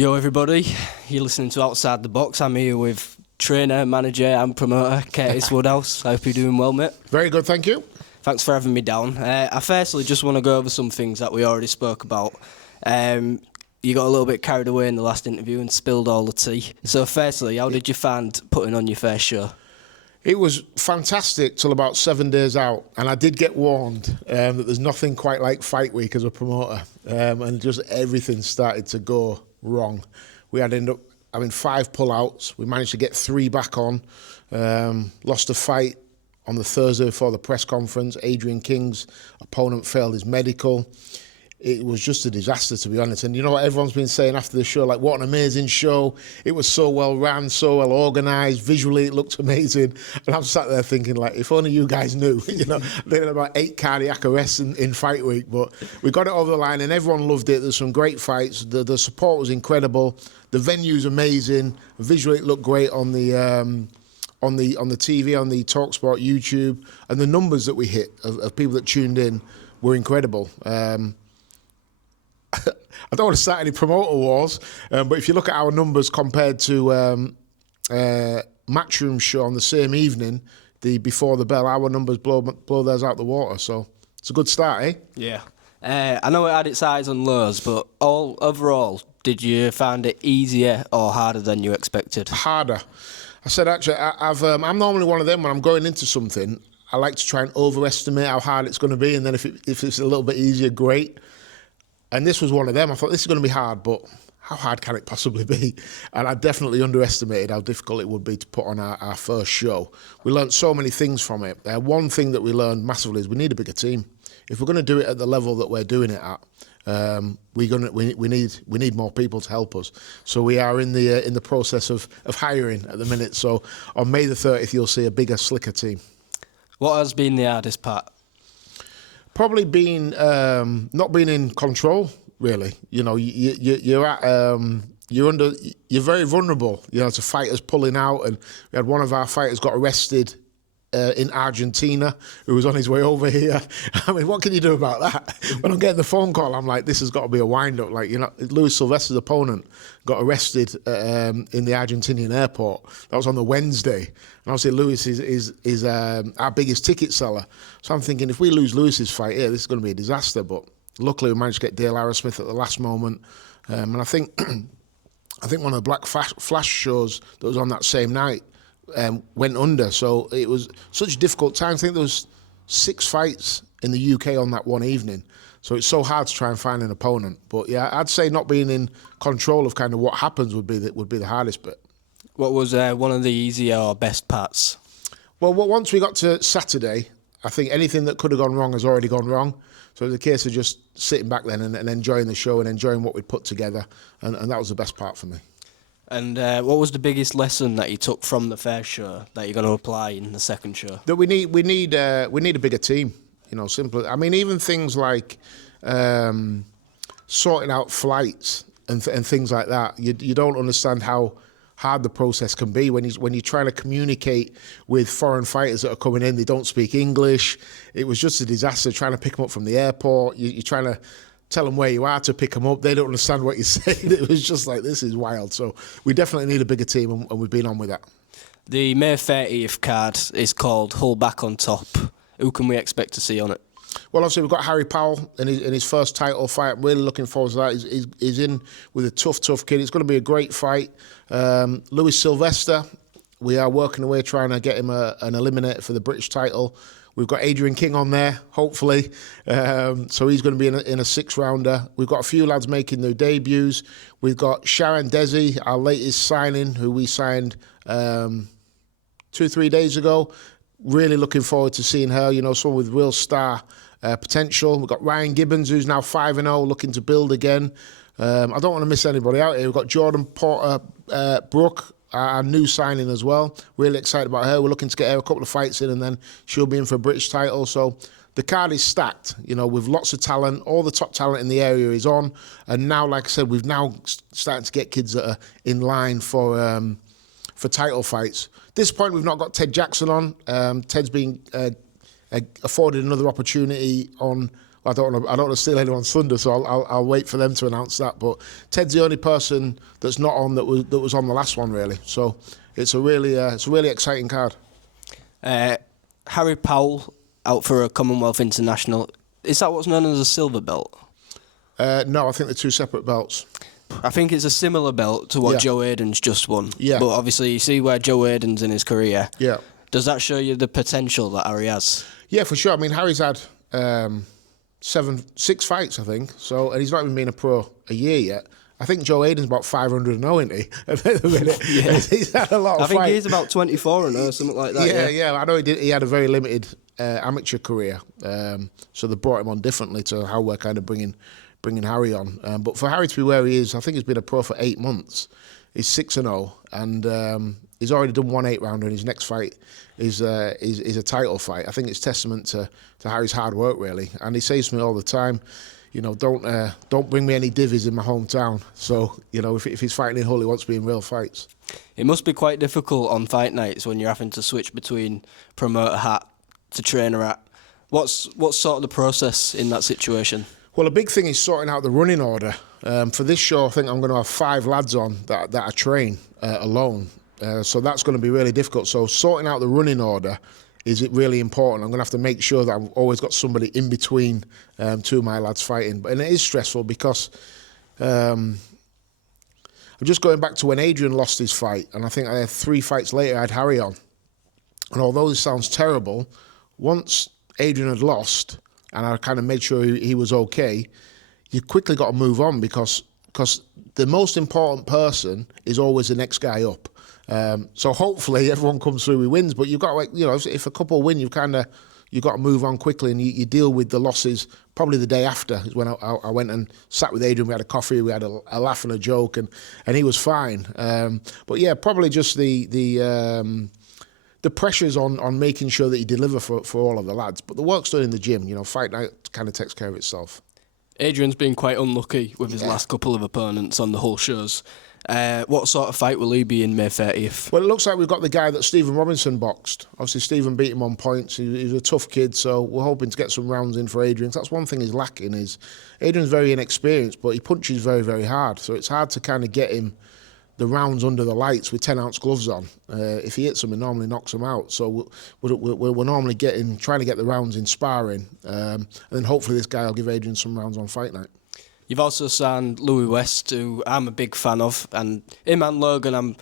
Yo everybody, you're listening to Outside the Box. I'm here with trainer, manager and promoter Curtis Woodhouse. I hope you're doing well, mate. Very good, thank you. Thanks for having me down. I firstly just want to go over some things that we already spoke about. You got a little bit carried away in the last interview and spilled all the tea. So firstly, how did you find putting on your first show? It was fantastic till about 7 days out, and I did get warned that there's nothing quite like fight week as a promoter, and just everything started to go wrong. We had ended up having 5 pull-outs. We managed to get 3 back on. Lost a fight on the Thursday before the press conference. Adrian King's opponent failed his medical. It was just a disaster, to be honest. And you know what everyone's been saying after the show, like, what an amazing show. It was so well ran, so well organised. Visually, it looked amazing. And I'm sat there thinking, like, if only you guys knew. You know, they had about 8 cardiac arrests in fight week. But we got it over the line and everyone loved it. There's some great fights. The support was incredible. The venue's amazing. Visually, it looked great on the TV, on the TalkSport YouTube. And the numbers that we hit of people that tuned in were incredible. I don't want to start any promoter wars, but if you look at our numbers compared to Matchroom's show on the same evening, the Before the Bell, our numbers blow theirs out the water. So it's a good start, eh? Yeah. I know it had its highs and lows, but overall, did you find it easier or harder than you expected? Harder. I said, actually, I'm normally one of them when I'm going into something, I like to try and overestimate how hard it's going to be, and then if it's a little bit easier, great. And this was one of them. I thought, this is going to be hard, but how hard can it possibly be? And I definitely underestimated how difficult it would be to put on our first show. We learned so many things from it. One thing that we learned massively is we need a bigger team. If we're going to do it at the level that we're doing it at, we need more people to help us. So we are in the process of hiring at the minute. So on May the 30th, you'll see a bigger, slicker team. What has been the hardest part? Probably being not being in control, really. You know, you're very vulnerable. You know, to fighters pulling out, and we had one of our fighters got arrested in Argentina, who was on his way over here. I mean, what can you do about that? When I'm getting the phone call, I'm like, this has got to be a wind-up. Like, you know, Luis Silvester's opponent got arrested in the Argentinian airport. That was on the Wednesday. And obviously, Luis is our biggest ticket seller. So I'm thinking, if we lose Luis's fight here, this is going to be a disaster. But luckily, we managed to get Dale Arrowsmith at the last moment. And I think one of the Black Flash shows that was on that same night went under. So it was such a difficult time. I think there was 6 fights in the UK on that one evening. So it's so hard to try and find an opponent. But yeah, I'd say not being in control of kind of what happens would be the hardest bit. What was one of the easier or best parts? Well, once we got to Saturday, I think anything that could have gone wrong has already gone wrong. So it was a case of just sitting back then and enjoying the show and enjoying what we'd put together. And that was the best part for me. And what was the biggest lesson that you took from the first show that you're going to apply in the second show? That we need a bigger team. You know, simply. I mean, even things like sorting out flights and things like that. You don't understand how hard the process can be when you're trying to communicate with foreign fighters that are coming in. They don't speak English. It was just a disaster trying to pick them up from the airport. You're trying to tell them where you are to pick them up. They don't understand what you're saying. It was just like, this is wild. So we definitely need a bigger team, and we've been on with that. The May 30th card is called Hull Back on Top. Who can we expect to see on it? Well, obviously, we've got Harry Powell in his first title fight. I'm really looking forward to that. He's in with a tough kid. It's going to be a great fight. Luis Silvester, we are working away trying to get him an eliminator for the British title. We've got Adrian King on there, hopefully. So he's going to be in a 6-rounder. We've got a few lads making their debuts. We've got Sharon Desi, our latest signing, who we signed 2-3 days ago. Really looking forward to seeing her, you know, someone with real star potential. We've got Ryan Gibbons, who's now 5-0, looking to build again. I don't want to miss anybody out here. We've got Jordan Porter Brooke, our new signing as well. Really excited about her. We're looking to get her a couple of fights in, and then she'll be in for a British title. So the card is stacked, you know, with lots of talent. All the top talent in the area is on. And now, like I said, we've now started to get kids that are in line for title fights. At this point, we've not got Ted Jackson on. Ted's been afforded another opportunity on I don't want to steal anyone's thunder, so I'll wait for them to announce that. But Ted's the only person that's not on that was on the last one, really. So it's a really exciting card. Harry Powell out for a Commonwealth International. Is that what's known as a silver belt? No, I think they're two separate belts. I think it's a similar belt to what Joe Hayden's just won. Yeah. But obviously you see where Joe Hayden's in his career. Yeah. Does that show you the potential that Harry has? Yeah, for sure. I mean, Harry's had 6 fights, I think. So, and he's not even been a pro a year yet. I think Joe Hayden's about 500-0, isn't he? At the minute. Yeah. He's had a lot of I think fights. he's about 24-0, something like that. Yeah. I know he did. He had a very limited amateur career, so they brought him on differently to how we're kind of bringing Harry on. But for Harry to be where he is, I think he's been a pro for 8 months. He's 6-0, and he's already done 1 8-rounder, and his next fight is a title fight. I think it's testament to Harry's hard work, really. And he says to me all the time, you know, don't bring me any divvies in my hometown. So, you know, if he's fighting in Hull, he wants to be in real fights. It must be quite difficult on fight nights when you're having to switch between promoter hat to trainer hat. What's sort of the process in that situation? Well, a big thing is sorting out the running order. For this show, I think I'm going to have 5 lads on that I train alone. So that's going to be really difficult. So sorting out the running order is it really important. I'm going to have to make sure that I've always got somebody in between 2 of my lads fighting. And it is stressful because I'm just going back to when Adrian lost his fight, and I think I had 3 fights later I had Harry on. And although this sounds terrible, once Adrian had lost and I kind of made sure he was okay, you quickly got to move on because the most important person is always the next guy up. So hopefully everyone comes through with wins, but you've got to, you know, if a couple win, you've got to move on quickly, and you deal with the losses probably the day after is when I went and sat with Adrian. We had a coffee, we had a laugh and a joke, and he was fine. But yeah, probably just the pressures on making sure that you deliver for all of the lads. But the work's done in the gym. You know, fight night kind of takes care of itself. Adrian's been quite unlucky with his last couple of opponents on the Hull shows. What sort of fight will he be in May 30th? Well, it looks like we've got the guy that Stephen Robinson boxed. Obviously, Stephen beat him on points. He's a tough kid, so we're hoping to get some rounds in for Adrian. That's one thing he's lacking is Adrian's very inexperienced, but he punches very, very hard. So it's hard to kind of get him the rounds under the lights with 10-ounce gloves on. If he hits them, he normally knocks them out. So we're normally trying to get the rounds in sparring, and then hopefully this guy will give Adrian some rounds on fight night. You've also signed Louis West, who I'm a big fan of, and him and Logan, I'm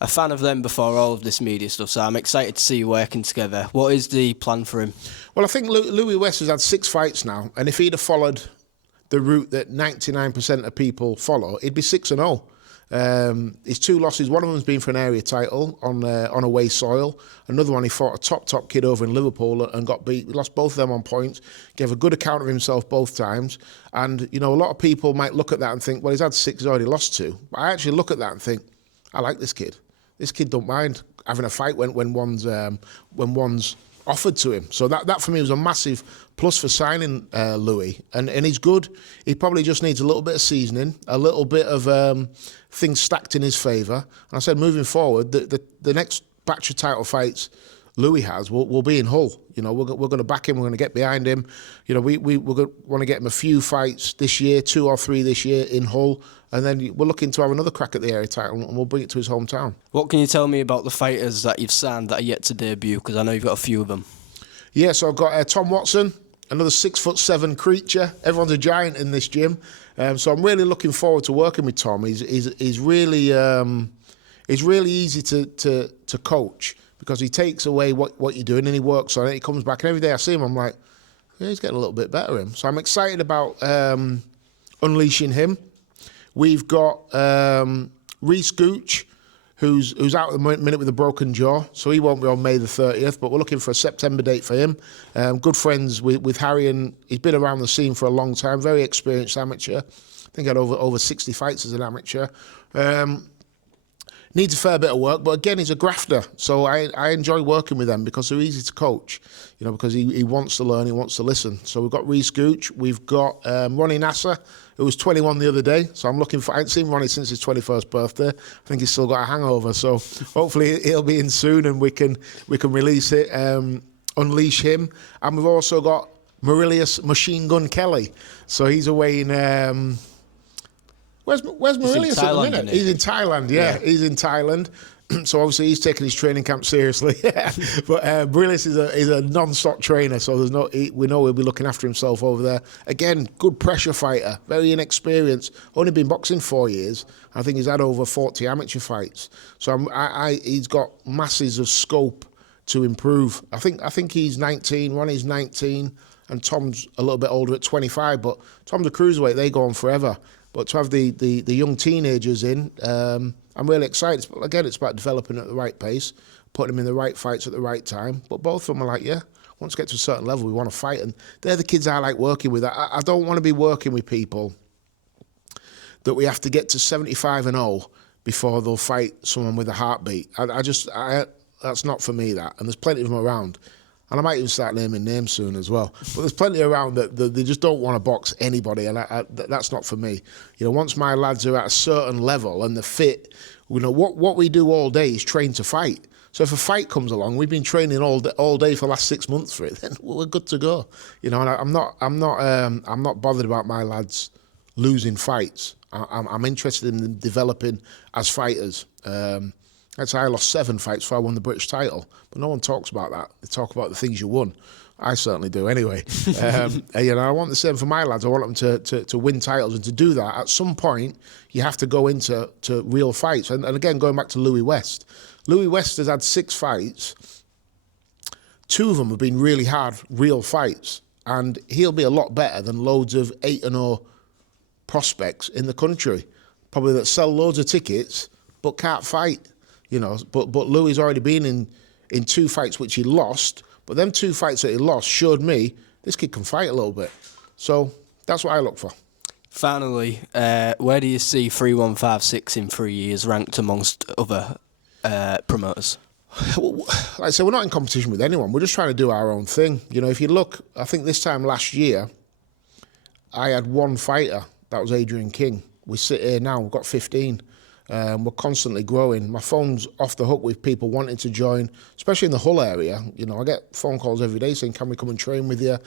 a fan of them before all of this media stuff, so I'm excited to see you working together. What is the plan for him? Well, I think Louis West has had 6 fights now, and if he'd have followed the route that 99% of people follow, he'd be 6-0. His 2 losses, one of them's been for an area title on away soil. Another one, he fought a top kid over in Liverpool and got beat. He lost both of them on points. Gave a good account of himself both times. And, you know, a lot of people might look at that and think, well, he's had 6, he's already lost 2. But I actually look at that and think, I like this kid. This kid don't mind having a fight when one's offered to him. So that for me was a massive plus for signing Louis. And he's good. He probably just needs a little bit of seasoning, a little bit of things stacked in his favour. And I said, moving forward, the next batch of title fights Louis has will be in Hull. You know, we're going to back him. We're going to get behind him. You know, we want to get him a few fights this year, 2 or 3 this year in Hull. And then we're looking to have another crack at the area title, and we'll bring it to his hometown. What can you tell me about the fighters that you've signed that are yet to debut? Because I know you've got a few of them. Yeah, so I've got Tom Watson, another 6'7" creature. Everyone's a giant in this gym. So I'm really looking forward to working with Tom. He's really easy to coach because he takes away what you're doing and he works on it. He comes back, and every day I see him, I'm like, yeah, he's getting a little bit better. So I'm excited about unleashing him. We've got Reece Gooch, who's out at the minute with a broken jaw, so he won't be on May the 30th, but we're looking for a September date for him. Good friends with Harry, and he's been around the scene for a long time, very experienced amateur. I think he had over 60 fights as an amateur. Needs a fair bit of work, but again, he's a grafter, so I enjoy working with them because they're easy to coach, you know, because he wants to learn, he wants to listen. So we've got Reece Gooch, we've got Ronnie Nasser, who was 21 the other day, so I haven't seen Ronnie since his 21st birthday. I think he's still got a hangover, so hopefully he'll be in soon and we can release it, unleash him. And we've also got Mauritius Machine Gun Kelly. So he's away in where's Mauritius at the Thailand, minute? isn't he? He's in Thailand. Yeah, he's in Thailand. So obviously he's taking his training camp seriously. But Mauritius is a non-stop trainer, so we know he'll be looking after himself over there. Again, good pressure fighter, very inexperienced. Only been boxing 4 years. I think he's had over 40 amateur fights. So he's got masses of scope to improve. I think he's 19, Ronnie's 19, and Tom's a little bit older at 25. But Tom's a cruiserweight; they go on forever. But to have the young teenagers in, I'm really excited. But again, it's about developing at the right pace, putting them in the right fights at the right time. But both of them are like, yeah, once we get to a certain level, we want to fight. And they're the kids I like working with. I don't want to be working with people that we have to get to 75-0 before they'll fight someone with a heartbeat. That's not for me, that. And there's plenty of them around. And I might even start naming names soon as well. But there's plenty around that they just don't want to box anybody, and that's not for me. Once my lads are at a certain level and they're fit, what we do all day is train to fight. So if a fight comes along, we've been training all day for the last 6 months for it, then we're good to go. And I'm not bothered about my lads losing fights. I'm interested in them developing as fighters. That's why I lost 7 fights before I won the British title. But no one talks about that. They talk about the things you won. I certainly do anyway. I want the same for my lads. I want them to win titles. And to do that, at some point, you have to go into real fights. And again, going back to Louis West. Louis West has had 6 fights. 2 of them have been really hard, real fights. And he'll be a lot better than loads of 8-0 prospects in the country. Probably that sell loads of tickets, but can't fight. But Louis already been in 2 fights which he lost, but them 2 fights that he lost showed me this kid can fight a little bit. So that's what I look for. Finally, where do you see 3156 in 3 years ranked amongst other promoters? Like I said, we're not in competition with anyone. We're just trying to do our own thing. If you look, I think this time last year, I had 1 fighter. That was Adrian King. We sit here now, we've got 15. We're constantly growing. My phone's off the hook with people wanting to join, especially in the Hull area. I get phone calls every day saying, can we come and train with you?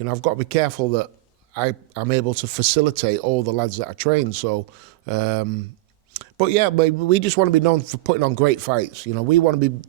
I've got to be careful that I'm able to facilitate all the lads that I train. So, but yeah, we just want to be known for putting on great fights. We want to be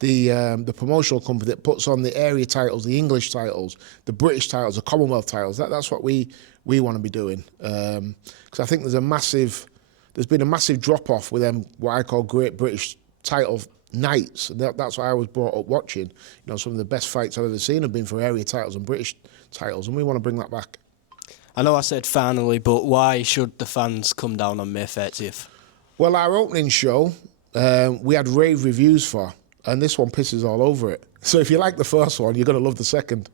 the promotional company that puts on the area titles, the English titles, the British titles, the Commonwealth titles. That's what we want to be doing. Because I think there's been a massive drop-off with them, what I call Great British title nights. And that's why I was brought up watching. Some of the best fights I've ever seen have been for area titles and British titles, and we want to bring that back. I know I said finally, but why should the fans come down on May 30th? Well, our opening show, we had rave reviews for, and this one pisses all over it. So if you like the first one, you're going to love the second.